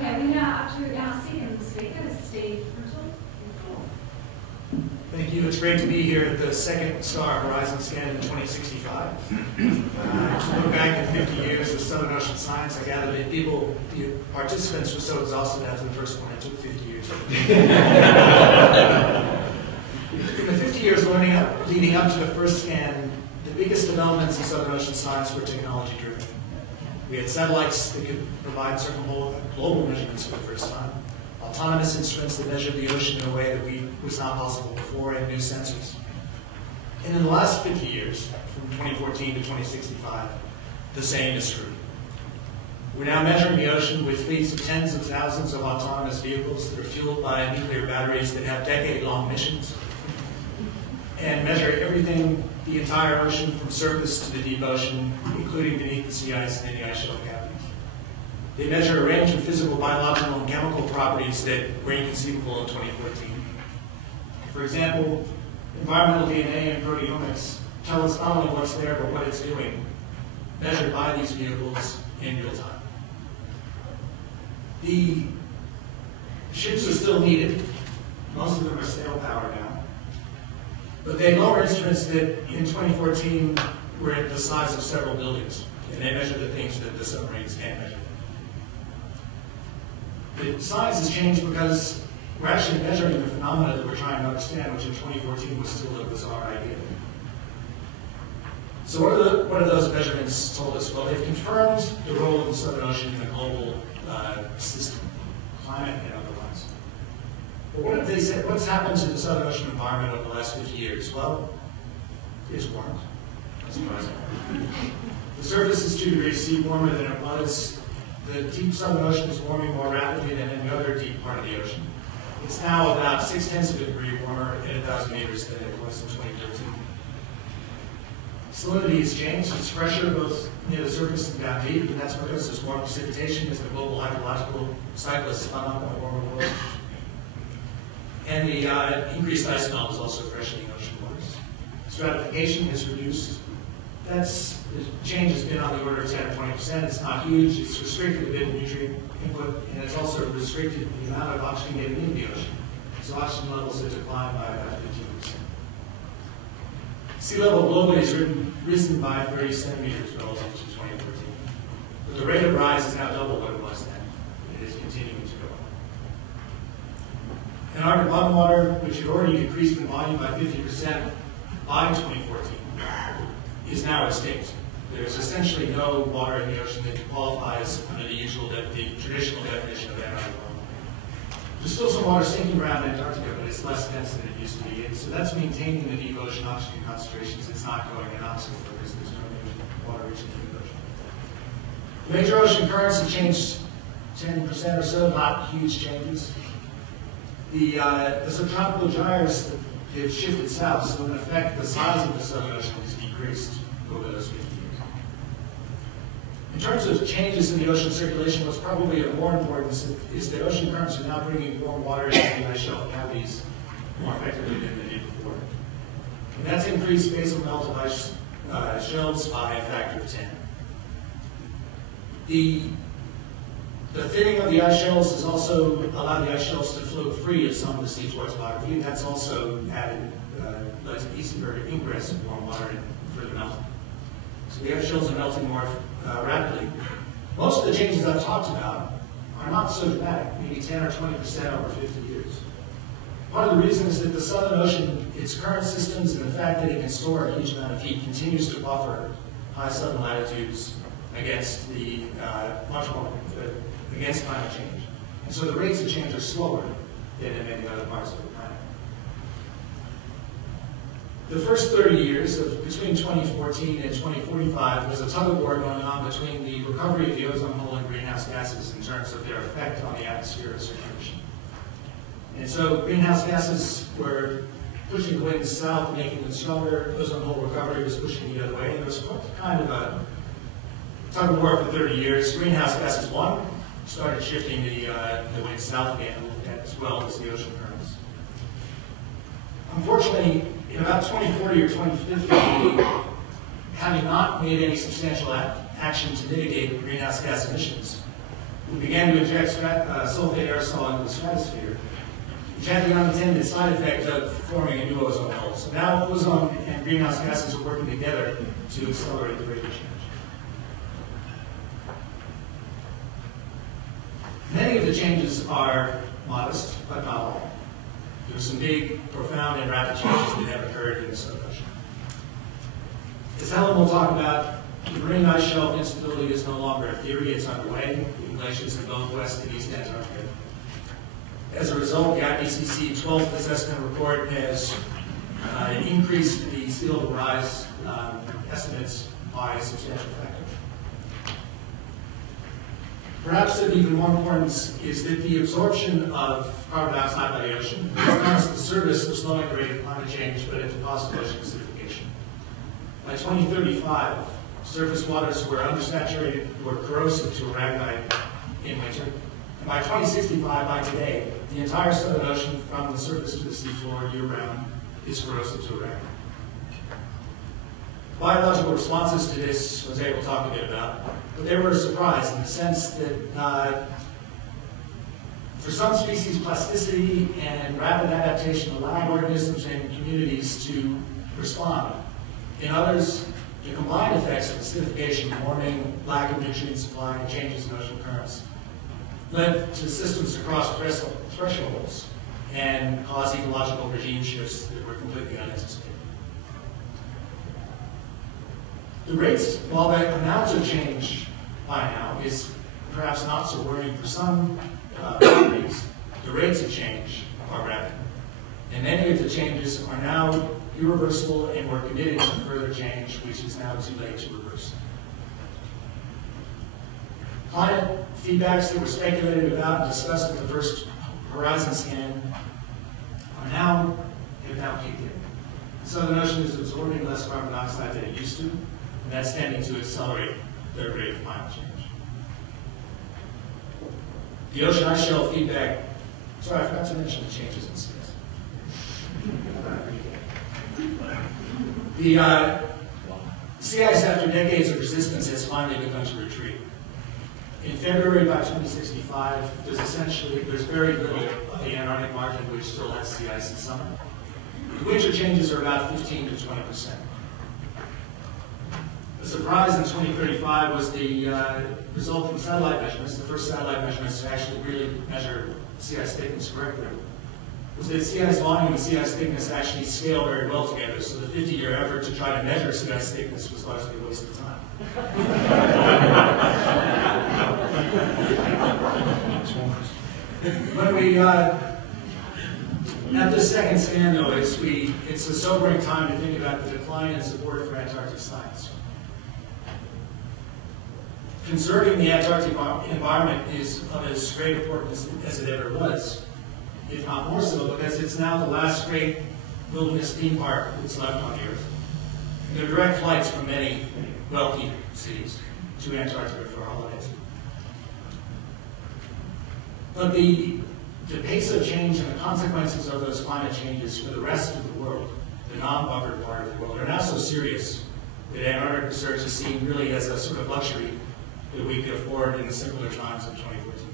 Okay, we now up to our second speaker, Steve Prittle. Thank you. It's great to be here at the second STAR Horizon Scan in 2065. To look back at 50 years of Southern Ocean science, I gather that the participants were so exhausted after the first one, it took 50 years. In the 50 years leading up to the first scan, the biggest developments in Southern Ocean science were technology driven. We had satellites that could provide global measurements for the first time, autonomous instruments that measured the ocean in a way that was not possible before, and new sensors. And in the last 50 years, from 2014 to 2065, the same is true. We're now measuring the ocean with fleets of tens of thousands of autonomous vehicles that are fueled by nuclear batteries that have decade-long missions and measure everything, the entire ocean, from surface to the deep ocean, including beneath the sea ice and any ice shelf cavities. They measure a range of physical, biological, and chemical properties that were inconceivable in 2014. For example, environmental DNA and proteomics tell us not only what's there, but what it's doing, measured by these vehicles in real time. The ships are still needed. Most of them are sail-powered now. But they lower instruments that in 2014 were at the size of several buildings, and they measure the things that the submarines can't measure. The science has changed because we're actually measuring the phenomena that we're trying to understand, which in 2014 was still a bizarre idea. So what are those measurements told us? Well, they've confirmed the role of the Southern Ocean in the global system, climate and otherwise. But what have they said? What's happened to the Southern Ocean environment over the last 50 years? Well, it's warmed. That's surprising. The surface is 2 degrees C warmer than it was. The deep Southern Ocean is warming more rapidly than any other deep part of the ocean. It's now about 0.6 of a degree warmer at 1,000 meters than it was in 2013. Salinity has changed. It's fresher both near the surface and down deep, and that's because there's more precipitation as the global hydrological cycle has spun up in a warmer world. And the increased ice melt is also freshening ocean waters. Stratification has reduced. The change has been on the order of 10 or 20%. It's not huge. It's restricted a bit of nutrient input, and it's also restricted the amount of oxygen getting into the ocean. So oxygen levels have declined by about 15%. Sea level globally has risen by 30 centimeters relative to 2014. But the rate of rise is now double what it was then. It is continuing to go up. Antarctic bottom water, which had already decreased in volume by 50% by 2014, is now extinct. There's essentially no water in the ocean that qualifies under the traditional definition of Antarctic bottom water. There's still some water sinking around Antarctica, but it's less dense than it used to be. So that's maintaining the deep ocean oxygen concentrations. It's not going anoxic because there's no water reaching the deep ocean. The major ocean currents have changed 10% or so, not huge changes. The subtropical gyres have shifted south, so in effect, the size of the Southern Ocean has decreased over those 50 years. In terms of changes in the ocean circulation, what's probably of more importance is that ocean currents are now bringing warm water into the ice shelf cavities more effectively than they did before. And that's increased basal melt of ice shelves by a factor of 10. The thinning of the ice shelves has also allowed the ice shelves to float free of some of the seafloor topography, and that's also led to eastward ingress of warm water and further melting. So the ice shelves are melting more rapidly. Most of the changes I've talked about are not so dramatic, maybe 10 or 20% over 50 years. Part of the reason is that the Southern Ocean, its current systems, and the fact that it can store a huge amount of heat continues to buffer high southern latitudes against against climate change. And so the rates of change are slower than in many other parts of the planet. The first 30 years, between 2014 and 2045, was a tug-of-war going on between the recovery of the ozone hole and greenhouse gases in terms of their effect on the atmosphere and circulation. And so greenhouse gases were pushing the winds south, making them stronger. Ozone hole recovery was pushing the other way. And it was kind of a tug-of-war for 30 years. Greenhouse gases won, started shifting the wind south again, as well as the ocean currents. Unfortunately, in about 2040 or 2050, having not made any substantial action to mitigate greenhouse gas emissions, we began to inject sulfate aerosol into the stratosphere, which had the unintended side effect of forming a new ozone hole. So now ozone and greenhouse gases are working together to accelerate the rate of change. Many of the changes are modest, but not all. There are some big, profound, and rapid changes that have occurred in the Southern Ocean. As Helen will talk about, the marine ice shelf instability is no longer a theory, it's underway in glaciers in both West and East Antarctica. As a result, the IPCC 12th assessment report has increased the sea level rise estimates by a substantial factor. Perhaps of even more importance is that the absorption of carbon dioxide by the ocean is not at the service of slowing the rate of climate change, but at the cost of ocean acidification. By 2035, surface waters were undersaturated or corrosive to arachnite in winter. And by 2065, by today, the entire Southern Ocean from the surface to the seafloor year-round is corrosive to arachnite. Biological responses to this was able to talk a bit about, but they were a surprise in the sense that for some species, plasticity and rapid adaptation allow organisms and communities to respond. In others, the combined effects of acidification, warming, lack of nutrient supply, and changes in ocean currents led to systems across thresholds and caused ecological regime shifts that were completely unanticipated. The rates, while the amount of change by now is perhaps not so worrying for some communities, the rates of change are rapid. And many of the changes are now irreversible, and we're committed to further change, which is now too late to reverse. Climate feedbacks that were speculated about and discussed with the first horizon scan have now kicked in. The Southern Ocean is absorbing less carbon dioxide than it used to, and that's tending to accelerate the rate of climate change. The ocean ice shelf feedback, sorry, I forgot to mention the changes in space. The sea ice, after decades of resistance, has finally begun to retreat. In February, by 2065, there's very little of the Antarctic margin which still has sea ice in summer. The winter changes are about 15 to 20%. The surprise in 2035 was the result from satellite measurements, the first satellite measurements to actually really measure sea ice thickness correctly, was that sea ice volume and sea ice thickness actually scale very well together, so the 50-year effort to try to measure sea ice thickness was largely a waste of time. When we, at this second scan though, it's a sobering time to think about the decline in support for Antarctic science. Conserving the Antarctic environment is of as great importance as it ever was, if not more so, because it's now the last great wilderness theme park that's left on the Earth. And there are direct flights from many wealthy cities to Antarctica for holidays. But the pace of change and the consequences of those climate changes for the rest of the world, the non-buffered part of the world, are now so serious that Antarctic research is seen really as a sort of luxury that we could afford in the simpler times of 2014.